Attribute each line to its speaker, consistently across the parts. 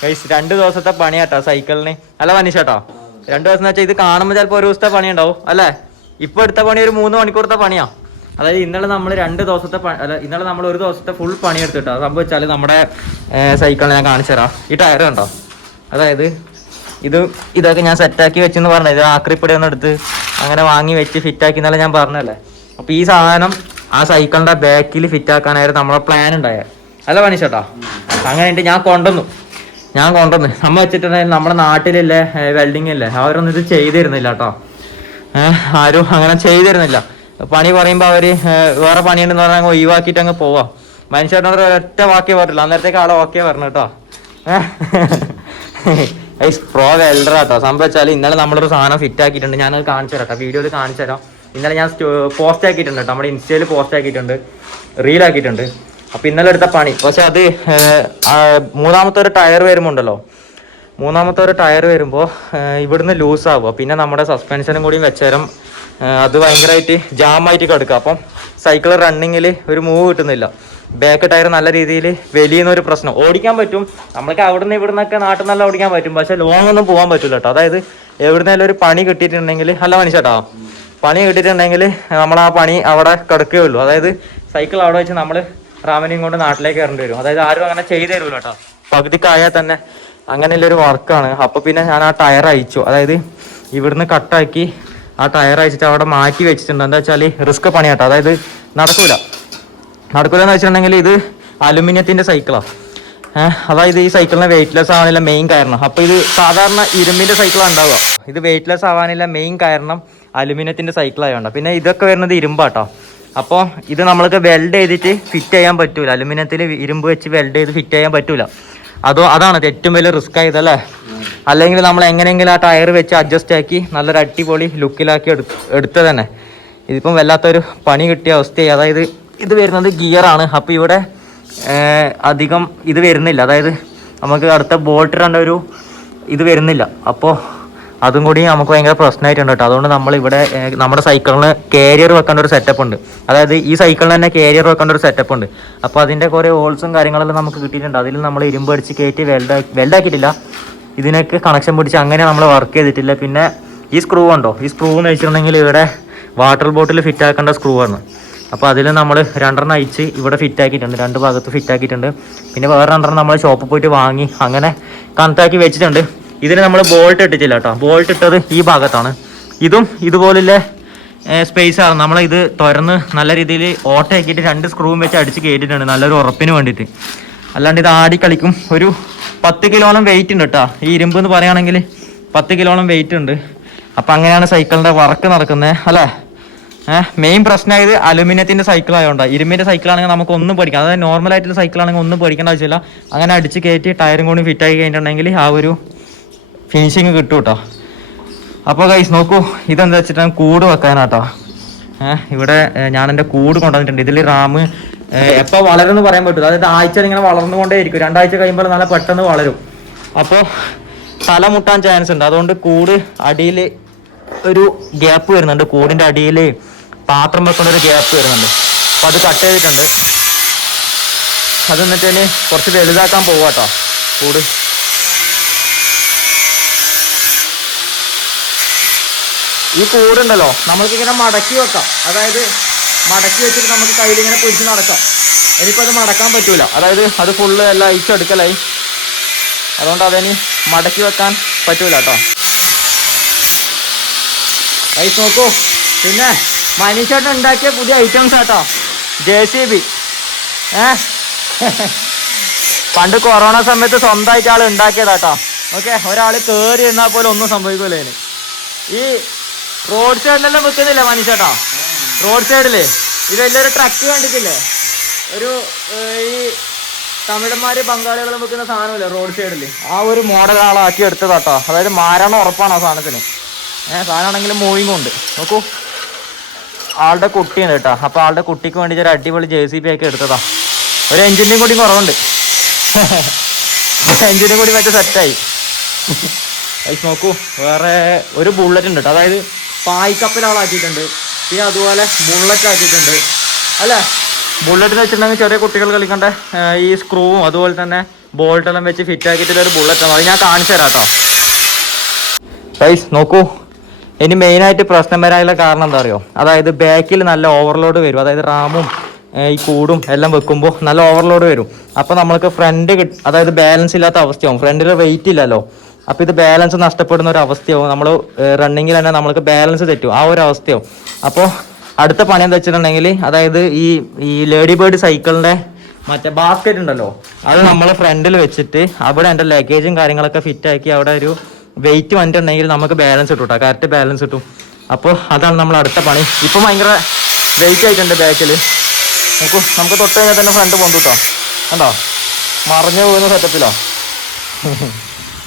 Speaker 1: Guys രണ്ട് ദിവസത്തെ പണിയാട്ടോ സൈക്കിളിന്. അല്ല മനീഷേട്ടോ രണ്ട് ദിവസം വെച്ചാൽ ഇത് കാണുമ്പോൾ ചിലപ്പോൾ ഒരു ദിവസത്തെ പണി ഉണ്ടാവും. അല്ലേ? ഇപ്പൊ എടുത്ത പണി ഒരു മൂന്ന് മണിക്കൂറത്തെ പണിയാ. അതായത് ഇന്നലെ നമ്മൾ രണ്ട് ദിവസത്തെ അല്ല ഇന്നലെ നമ്മൾ ഒരു ദിവസത്തെ ഫുൾ പണി എടുത്തിട്ടോ. സംഭവിച്ചാൽ നമ്മുടെ സൈക്കിളിനെ ഞാൻ കാണിച്ചു തരാം. ഈ ടയർ കണ്ടോ? അതായത് ഇത് ഇതൊക്കെ ഞാൻ സെറ്റാക്കി വെച്ചെന്ന് പറഞ്ഞത്. ഇത് ആക്രിപ്പടി ഒന്ന് എടുത്ത് അങ്ങനെ വാങ്ങി വെച്ച് ഫിറ്റാക്കി എന്നല്ല ഞാൻ പറഞ്ഞല്ലേ അപ്പൊ ഈ സാധനം ആ സൈക്കിളിന്റെ ബാക്കിൽ ഫിറ്റ് ആക്കാനായിരുന്നു നമ്മളെ പ്ലാൻ ഉണ്ടായ. അല്ല പണിച്ചേട്ടാ അങ്ങനെ ഞാൻ കൊണ്ടുവന്നു. ഞാൻ കൊണ്ടുവന്ന്. നമ്മൾ വെച്ചിട്ടുണ്ടെങ്കിൽ നമ്മുടെ നാട്ടിലില്ലേ വെൽഡിങ് ഇല്ലേ? അവരൊന്നും ഇത് ചെയ്തിരുന്നില്ല കേട്ടോ ആരും അങ്ങനെ ചെയ്തിരുന്നില്ല. പണി പറയുമ്പോൾ അവർ വേറെ പണിയുണ്ടെന്ന് പറഞ്ഞാൽ അങ്ങ് ഒഴിവാക്കിയിട്ട് അങ്ങ് പോവാം. മനുഷ്യരുടെ ഒരൊറ്റ വാക്കേ പറഞ്ഞില്ല അന്നേരത്തേക്ക് ആളെ വാക്കേ പറഞ്ഞു കേട്ടോ ഏഹ് പ്രോ വെൽഡർ കേട്ടോ സംഭവിച്ചാൽ ഇന്നലെ നമ്മളൊരു സാധനം ഫിറ്റ് ആക്കിയിട്ടുണ്ട്. ഞാനത് കാണിച്ചു തരാം കേട്ടോ വീഡിയോയിൽ കാണിച്ചു തരാം. ഇന്നലെ ഞാൻ പോസ്റ്റ് ആക്കിയിട്ടുണ്ട് കേട്ടോ നമ്മുടെ ഇൻസ്റ്റയിൽ പോസ്റ്റ് ആക്കിയിട്ടുണ്ട്. റീൽ ആക്കിയിട്ടുണ്ട്. അപ്പൊ ഇന്നലെ എടുത്ത പണി. പക്ഷെ അത് മൂന്നാമത്തെ ഒരു ടയർ വരുമ്പോണ്ടല്ലോ? മൂന്നാമത്തെ ഒരു ടയർ വരുമ്പോൾ ഇവിടുന്ന് ആവുക പിന്നെ നമ്മുടെ സസ്പെൻഷനും കൂടി വെച്ചേരം അത് ഭയങ്കരമായിട്ട് ജാമായിട്ട് കിടക്കുക. അപ്പം സൈക്കിൾ റണ്ണിങ്ങിൽ ഒരു മൂവ് കിട്ടുന്നില്ല. ബാക്ക് ടയർ നല്ല രീതിയിൽ വലിയുന്ന ഒരു പ്രശ്നം. ഓടിക്കാൻ പറ്റും. നമ്മൾക്ക് അവിടുന്ന് ഇവിടുന്നൊക്കെ നാട്ടിൽ നല്ല ഓടിക്കാൻ പറ്റും. പക്ഷെ ലോങ് ഒന്നും പോകാൻ പറ്റില്ല കേട്ടോ. അതായത് എവിടുന്നേലും ഒരു പണി കിട്ടിയിട്ടുണ്ടെങ്കിൽ അല്ല മനുഷ്യട്ടോ പണി കിട്ടിയിട്ടുണ്ടെങ്കിൽ നമ്മൾ ആ പണി അവിടെ കിടക്കുകയുള്ളൂ അതായത് സൈക്കിൾ അവിടെ വെച്ച് നമ്മൾ റാമനെയും കൊണ്ട് നാട്ടിലേക്ക് കയറേണ്ടി വരും. അതായത് ആരും അങ്ങനെ ചെയ്തു തരുമല്ലോ കേട്ടോ. പകുതിക്കായാൽ തന്നെ അങ്ങനെയുള്ള ഒരു വർക്കാണ്. അപ്പൊ പിന്നെ ഞാൻ ആ ടയർ അയച്ചു അതായത് ഇവിടുന്ന് കട്ടാക്കി ആ ടയർ അയച്ചിട്ട് അവിടെ മാറ്റി വെച്ചിട്ടുണ്ട്. എന്താ വെച്ചാൽ റിസ്ക് പണിയാട്ടോ അതായത് നടക്കൂല. നടക്കൂല എന്ന് വെച്ചിട്ടുണ്ടെങ്കിൽ ഇത് അലുമിനിയത്തിന്റെ സൈക്കിളാണ് അതായത് ഈ സൈക്കിളിന് വെയിറ്റ്ലെസ് ആവാനുള്ള മെയിൻ കാരണം. അപ്പൊ ഇത് സാധാരണ ഇരുമ്പിന്റെ സൈക്കിളാണ് ഉണ്ടാവുക. ഇത് വെയിറ്റ്ലെസ് ആവാനുള്ള മെയിൻ കാരണം അലുമിനിയത്തിന്റെ സൈക്കിൾ ആയതുകൊണ്ടാണ് പിന്നെ ഇതൊക്കെ വരുന്നത് ഇരുമ്പാട്ടോ അപ്പോൾ ഇത് നമ്മൾക്ക് വെൽഡ് ചെയ്തിട്ട് ഫിറ്റ് ചെയ്യാൻ പറ്റൂല. അലുമിനിയത്തിൽ ഇരുമ്പ് വെച്ച് വെൽഡ് ചെയ്ത് ഫിറ്റ് ചെയ്യാൻ പറ്റൂല. അതോ അതാണ് ഏറ്റവും വലിയ റിസ്ക് ആയതല്ലേ അല്ലെങ്കിൽ നമ്മൾ എങ്ങനെയെങ്കിലും ആ ടയർ വെച്ച് അഡ്ജസ്റ്റ് ആക്കി നല്ലൊരു അടിപൊളി ലുക്കിലാക്കി എടു എടുത്തത് തന്നെ ഇതിപ്പം വല്ലാത്തൊരു പണി കിട്ടിയ അവസ്ഥയായി. അതായത് ഇത് വരുന്നത് ഗിയറാണ് അപ്പോൾ ഇവിടെ അധികം ഇത് വരുന്നില്ല. അതായത് നമുക്ക് അടുത്ത ബോൾട്ട് ഇടേണ്ട ഒരു ഇത് വരുന്നില്ല. അപ്പോൾ അതും കൂടി നമുക്ക് ഭയങ്കര പ്രശ്നമായിട്ടുണ്ട് കേട്ടോ. അതുകൊണ്ട് നമ്മൾ ഇവിടെ നമ്മുടെ സൈക്കിളിന് കാരിയർ വെക്കേണ്ട ഒരു സെറ്റപ്പ് ഉണ്ട്. അതായത് ഈ സൈക്കിളിന് തന്നെ കാരിയർ വെക്കേണ്ട ഒരു സെറ്റപ്പ് ഉണ്ട്. അപ്പോൾ അതിന്റെ കുറേ ഹോൾസും കാര്യങ്ങളെല്ലാം നമുക്ക് കിട്ടിയിട്ടുണ്ട്. അതിൽ നമ്മൾ ഇരുമ്പ് അടിച്ച് കയറ്റി വെൽഡാക്കി വെൽഡാക്കിയിട്ടില്ല ഇതിനൊക്കെ കണക്ഷൻ പിടിച്ച് അങ്ങനെ നമ്മൾ വർക്ക് ചെയ്തിട്ടില്ല. പിന്നെ ഈ സ്ക്രൂ ഉണ്ടോ? ഈ സ്ക്രൂ എന്ന് വെച്ചിട്ടുണ്ടെങ്കിൽ ഇവിടെ വാട്ടർ ബോട്ടിൽ ഫിറ്റ് ആക്കേണ്ട സ്ക്രൂ ആണ്. അപ്പോൾ അതിൽ നമ്മൾ രണ്ടെണ്ണം അയച്ച് ഇവിടെ ഫിറ്റ് ആക്കിയിട്ടുണ്ട്. രണ്ട് ഭാഗത്ത് ഫിറ്റ് ആക്കിയിട്ടുണ്ട്. പിന്നെ വേറെ രണ്ടെണ്ണം നമ്മൾ ഷോപ്പിൽ പോയിട്ട് വാങ്ങി അങ്ങനെ കണക്റ്റാക്കി വെച്ചിട്ടുണ്ട്. ഇതിന് നമ്മൾ ബോൾട്ട് ഇട്ടിട്ടില്ല കേട്ടോ ബോൾട്ട് ഇട്ടത് ഈ ഭാഗത്താണ്. ഇതും ഇതുപോലുള്ള സ്പേസ് ആണ്. നമ്മൾ ഇത് തുറന്ന് നല്ല രീതിയിൽ ഓട്ടയാക്കിയിട്ട് രണ്ട് സ്ക്രൂവും വെച്ച് അടിച്ച് കയറ്റിയിട്ടുണ്ട് നല്ലൊരു ഉറപ്പിന് വേണ്ടിയിട്ട്. അല്ലാണ്ട് ഇത് ആടി കളിക്കും. ഒരു പത്ത് കിലോളം വെയിറ്റ് ഉണ്ട് കേട്ടോ ഈ ഇരുമ്പ് എന്ന് പറയുകയാണെങ്കിൽ പത്ത് കിലോളം വെയിറ്റ് ഉണ്ട്. അപ്പം അങ്ങനെയാണ് സൈക്കിളിന്റെ വർക്ക് നടക്കുന്നത് അല്ലേ? മെയിൻ പ്രശ്നമായത് അലുമിനിയത്തിന്റെ സൈക്കിൾ ആയതുകൊണ്ടാണ് ഇരുമ്പിന്റെ സൈക്കിൾ ആണെങ്കിൽ നമുക്ക് ഒന്നും പഠിക്കാം അതായത് നോർമലായിട്ടുള്ള സൈക്കിളാണെങ്കിൽ ഒന്നും പഠിക്കേണ്ട ആവശ്യമില്ല. അങ്ങനെ അടിച്ച് കയറ്റി ടയറും കൂടി ഫിറ്റ് ആക്കി കഴിഞ്ഞിട്ടുണ്ടെങ്കിൽ ആ ഒരു ഫിനിഷിങ് കിട്ടും കേട്ടോ അപ്പോൾ ഗൈസ് നോക്കൂ ഇതെന്താ വെച്ചിട്ട് കൂട് വെക്കാനാട്ടോ. ഇവിടെ ഞാൻ എന്റെ കൂട് കൊണ്ടുവന്നിട്ടുണ്ട്. ഇതിൽ റാം എപ്പോൾ വളരുമെന്ന് പറയാൻ പറ്റില്ല അതായത് ആഴ്ച ഇങ്ങനെ വളർന്നുകൊണ്ടേ ഇരിക്കും രണ്ടാഴ്ച കഴിയുമ്പോൾ നല്ല പെട്ടെന്ന് വളരും. അപ്പോൾ തല മുട്ടാൻ ചാൻസ് ഉണ്ട്. അതുകൊണ്ട് കൂട് അടിയിൽ ഒരു ഗ്യാപ്പ് വരുന്നുണ്ട്. കൂടിന്റെ അടിയിൽ പാത്രം വെക്കുന്ന ഒരു ഗ്യാപ്പ് വരുന്നുണ്ട്. അപ്പോൾ അത് കട്ട് ചെയ്തിട്ടുണ്ട്. അത് എന്നിട്ട് കുറച്ച് വലുതാക്കാൻ പോവാട്ടോ. കൂട്. ഈ കൂടുണ്ടല്ലോ നമ്മൾക്ക് ഇങ്ങനെ മടക്കി വെക്കാം. അതായത് മടക്കി വെച്ചിട്ട് നമുക്ക് കയ്യിൽ ഇങ്ങനെ പിടിച്ച് നടക്കാം. ഇനിയിപ്പോൾ അത് മടക്കാൻ പറ്റൂല. അതായത് അത് ഫുള്ള് എല്ലാം അയച്ചെടുക്കലായി അതുകൊണ്ട് അതിനി മടക്കി വെക്കാൻ പറ്റൂല കേട്ടോ ഐസ് നോക്കൂ. പിന്നെ മനീഷേട്ടൻ ഉണ്ടാക്കിയ പുതിയ ഐറ്റംസ് ആട്ടോ ജെ സി ബി ഏ? പണ്ട് കൊറോണ സമയത്ത് സ്വന്തമായിട്ട് ആൾ ഉണ്ടാക്കിയതാട്ടോ ഓക്കെ ഒരാൾ കയറി എന്നാൽ പോലും ഒന്നും സംഭവിക്കൂല. ഈ റോഡ് സൈഡിലെല്ലാം വെക്കുന്നില്ല മനീഷേട്ടാ? റോഡ് സൈഡിൽ. ഇത് വലിയൊരു ട്രക്ക് കണ്ടിട്ടില്ലേ? ഒരു ഈ തമിഴന്മാര് ബംഗാളികളും വെക്കുന്ന സാധനമില്ലേ റോഡ് സൈഡിൽ ആ ഒരു മോഡൽ ആളാക്കി എടുത്തതാട്ടോ. അതായത് മാരണം ഉറപ്പാണ് ആ സാധനത്തിന്. ഏഹ് സാധനമാണെങ്കിൽ മൂവിങ് ഉണ്ട്. നോക്കൂ. ആളുടെ കുട്ടിയാണ് കേട്ടോ. അപ്പൊ ആളുടെ കുട്ടിക്ക് വേണ്ടി ഒരു അടിപൊളി ജെ സി ബി ആക്കി എടുത്തതാ. ഒരു എഞ്ചിന്റെയും കൂടി കുറവുണ്ട്. എഞ്ചിന്റെ കൂടി മറ്റേ സെറ്റായി നോക്കൂ. വേറെ ഒരു ബുള്ളറ്റ് ഉണ്ട് കേട്ടോ. അതായത് പായ്ക്കപ്പൽ ആളാക്കിയിട്ടുണ്ട് പിന്നെ അതുപോലെ ബുള്ളറ്റ് ആക്കിയിട്ടുണ്ട് അല്ലേ? ബുള്ളറ്റ് എന്ന് വെച്ചിട്ടുണ്ടെങ്കിൽ ചെറിയ കുട്ടികൾ കളിക്കേണ്ട? ഈ സ്ക്രൂവും അതുപോലെ തന്നെ ബോൾട്ടെല്ലാം വെച്ച് ഫിറ്റ് ആക്കിയിട്ടുള്ള ഒരു ബുള്ളറ്റ് ആണ്. അത് ഞാൻ കാണിച്ചു തരാം കേട്ടോ ഗൈസ് നോക്കൂ. ഇനി മെയിനായിട്ട് പ്രശ്നം വരാനുള്ള കാരണം എന്താ അറിയോ? അതായത് ബാക്കിൽ നല്ല ഓവർലോഡ് വരും. അതായത് റാമും ഈ കൂടും എല്ലാം വെക്കുമ്പോൾ നല്ല ഓവർലോഡ് വരും. അപ്പോൾ നമ്മൾക്ക് ഫ്രണ്ട് അതായത് ബാലൻസ് ഇല്ലാത്ത അവസ്ഥയാവും. ഫ്രണ്ടിൽ വെയിറ്റ് ഇല്ലല്ലോ. അപ്പോൾ ഇത് ബാലൻസ് നഷ്ടപ്പെടുന്ന ഒരു അവസ്ഥയാവും. നമ്മൾ റണ്ണിങ്ങിൽ തന്നെ നമ്മൾക്ക് ബാലൻസ് തെറ്റും. ആ ഒരു അവസ്ഥയാവും. അപ്പോൾ അടുത്ത പണി എന്താ വെച്ചിട്ടുണ്ടെങ്കിൽ അതായത് ഈ ഈ ലേഡി ബേർഡ് സൈക്കിളിന്റെ മറ്റേ ബാസ്ക്കറ്റ് ഉണ്ടല്ലോ അത് നമ്മൾ ഫ്രണ്ടിൽ വെച്ചിട്ട് അവിടെ എന്റെ ലഗേജും കാര്യങ്ങളൊക്കെ ഫിറ്റ് ആക്കി അവിടെ ഒരു വെയിറ്റ് വന്നിട്ടുണ്ടെങ്കിൽ നമുക്ക് ബാലൻസ് കിട്ടും കേട്ടോ കറക്റ്റ് ബാലൻസ് കിട്ടും. അപ്പോൾ അതാണ് നമ്മൾ അടുത്ത പണി. ഇപ്പം ഭയങ്കര വെയിറ്റ് ആയിട്ടുണ്ട് ബാക്കിൽ നമുക്ക് നമുക്ക് തൊട്ട് കഴിഞ്ഞാൽ തന്നെ ഫ്രണ്ട് പോകും കേട്ടോ കണ്ടോ? മറഞ്ഞു പോകുന്ന സെറ്റപ്പിലോ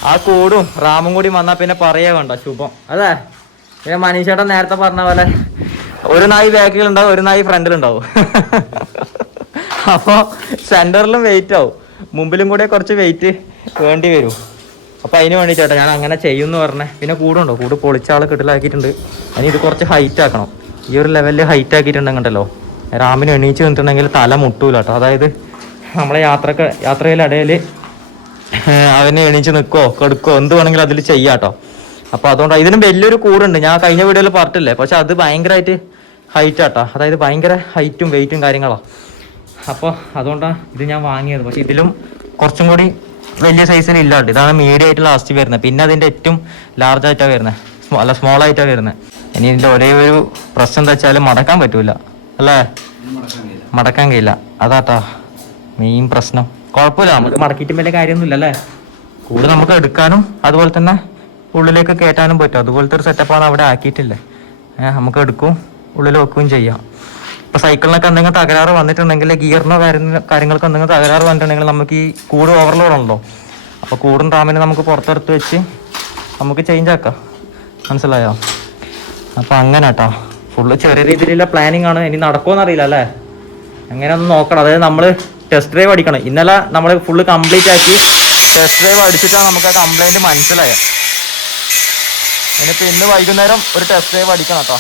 Speaker 1: ആ കൂടും റാമും കൂടി വന്നാൽ പിന്നെ പറയാ വേണ്ട ശുഭം. അതെ പിന്നെ മനീഷേട്ടൻ നേരത്തെ പറഞ്ഞ പോലെ ഒരു നായി ബാക്കിലുണ്ടാവും ഒരു നായി ഫ്രണ്ടിലുണ്ടാവും അപ്പോൾ സെന്ററിലും വെയിറ്റ് ആവും. മുമ്പിലും കൂടെ കുറച്ച് വെയിറ്റ് വേണ്ടി വരും. അപ്പോൾ അതിന് വേണ്ടി ചേട്ടാ ഞാൻ അങ്ങനെ ചെയ്യുമെന്ന് പറഞ്ഞേ. പിന്നെ കൂടുണ്ടോ? കൂട് പൊളിച്ച ആൾ കിട്ടലാക്കിയിട്ടുണ്ട്. അതിന് ഇത് കുറച്ച് ഹൈറ്റ് ആക്കണം. ഈ ഒരു ലെവലിൽ ഹൈറ്റ് ആക്കിയിട്ടുണ്ടെങ്കിലോ റാമിന് എണീച്ച് നിന്നിട്ടുണ്ടെങ്കിൽ തല മുട്ടൂല കേട്ടോ. അതായത് നമ്മളെ യാത്രയ്ക്ക് യാത്രയിലിടയിൽ അവന് എണീച്ച് നിൽക്കോ കെടുക്കോ എന്ത് വേണമെങ്കിലും അതിൽ ചെയ്യാട്ടോ. അപ്പൊ അപ്പോൾ അതുകൊണ്ട് ഇതിനും വലിയൊരു കൂടുണ്ട്. ഞാൻ കഴിഞ്ഞ വീഡിയോയിൽ പറഞ്ഞില്ലേ പക്ഷെ അത് ഭയങ്കരമായിട്ട് ഹൈറ്റ് ആട്ടോ അതായത് ഭയങ്കര ഹൈറ്റും വെയിറ്റും കാര്യങ്ങളാണ് അപ്പോൾ അതുകൊണ്ടാണ് ഇത് ഞാൻ വാങ്ങിയത്. പക്ഷെ ഇതിലും കുറച്ചും കൂടി വലിയ സൈസിൽ ഇല്ലാണ്ട്. ഇതാണ് മീഡിയം ആയിട്ട് ലാസ്റ്റ് വരുന്നത്. പിന്നെ അതിന്റെ ഏറ്റവും ലാർജ് ആയിട്ടാണ് വരുന്നത്. അല്ല സ്മോൾ ആയിട്ടാണ് വരുന്നത്. ഇനി ഇതിന്റെ ഒരേ ഒരു പ്രശ്നം എന്താ വെച്ചാൽ മടക്കാൻ പറ്റൂല. അല്ലേ? മടക്കാൻ കഴിയില്ല. അതാട്ടാ മെയിൻ പ്രശ്നം. കുഴപ്പമില്ല. നമുക്ക് മടക്കിയിട്ട് വലിയ കാര്യമൊന്നുമില്ല അല്ലേ കൂടെ നമുക്ക് എടുക്കാനും അതുപോലെ തന്നെ ഉള്ളിലേക്ക് കയറ്റാനും പറ്റും. അതുപോലത്തെ ഒരു സെറ്റപ്പാണ് അവിടെ ആക്കിയിട്ടില്ലേ? നമുക്ക് എടുക്കും ഉള്ളിൽ വെക്കുകയും ചെയ്യാം. ഇപ്പൊ സൈക്കിളിനൊക്കെ എന്തെങ്കിലും തകരാറ് വന്നിട്ടുണ്ടെങ്കിൽ ഗിയറിനോ കാര്യ- കാര്യങ്ങൾക്ക് എന്തെങ്കിലും തകരാറ് വന്നിട്ടുണ്ടെങ്കിൽ നമുക്ക് ഈ കൂട് ഓവർലോഡ് ഉണ്ടോ അപ്പോൾ കൂടും റാമിനെ നമുക്ക് പുറത്തെടുത്ത് വെച്ച് നമുക്ക് ചേഞ്ച് ആക്കാം. മനസ്സിലായോ? അപ്പോൾ അങ്ങനെ കേട്ടോ ഫുള്ള് ചെറിയ രീതിയിലുള്ള പ്ലാനിങ് ആണ്. ഇനി നടക്കുമോ എന്നറിയില്ല അല്ലേ? അങ്ങനെ ഒന്ന് നോക്കണം. അതായത് നമ്മൾ ടെസ്റ്റ് ഡ്രൈവ് അടിക്കണം. ഇന്നലെ നമ്മൾ ഫുള്ള് കംപ്ലീറ്റ് ആക്കി. ടെസ്റ്റ് ഡ്രൈവ് അടിച്ചിട്ടാണ് നമുക്ക് ആ കംപ്ലൈന്റ് മനസ്സിലായത് ഇനിയിപ്പോൾ ഇന്ന് വൈകുന്നേരം ഒരു ടെസ്റ്റ് ഡ്രൈവ് അടിക്കണം കേട്ടോ